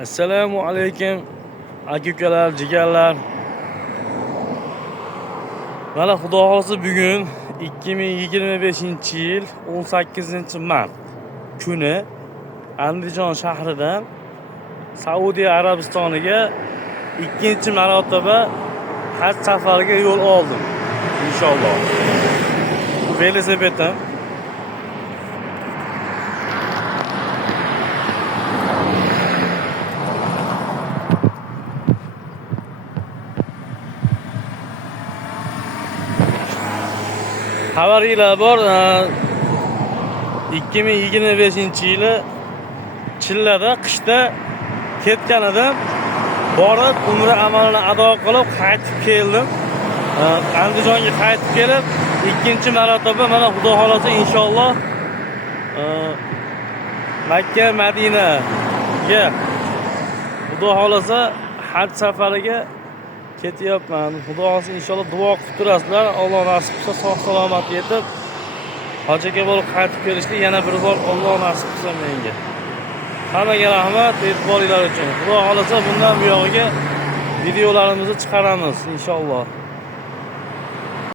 Assalomu alaykum aka-ukalar, jigarlar. Mana xudo xolisa bugun 2025-yil 18-mart kuni Andijon shahridan Saudiya Arabistoniga ikkinchi marotaba haj safariga yo'l oldim. Inshaalloh. Bu velosipedim. Xabaringlar bor, 2025-yili chillada qishda ketgan edim. Borib umra amalini ado qilib qaytib keldim. Andijonga qaytib kelib, ikkinchi marotaba mana xudo xolasa inshaalloh Makka, Madinaga xudo xolasa haj safariga ketyapman. Xudo xolasa inshaalloh duo qilib turasizlar. Alloh nasib qilsa sog' salomat yetib hojiga bo'lib qaytib kelishni yana bir bor Alloh nasib qilsa menga. Hammaga rahmat e'tiboringlar uchun. Xudo xolasa bundan buyog'iga videolarimizni chiqaramiz inshaalloh.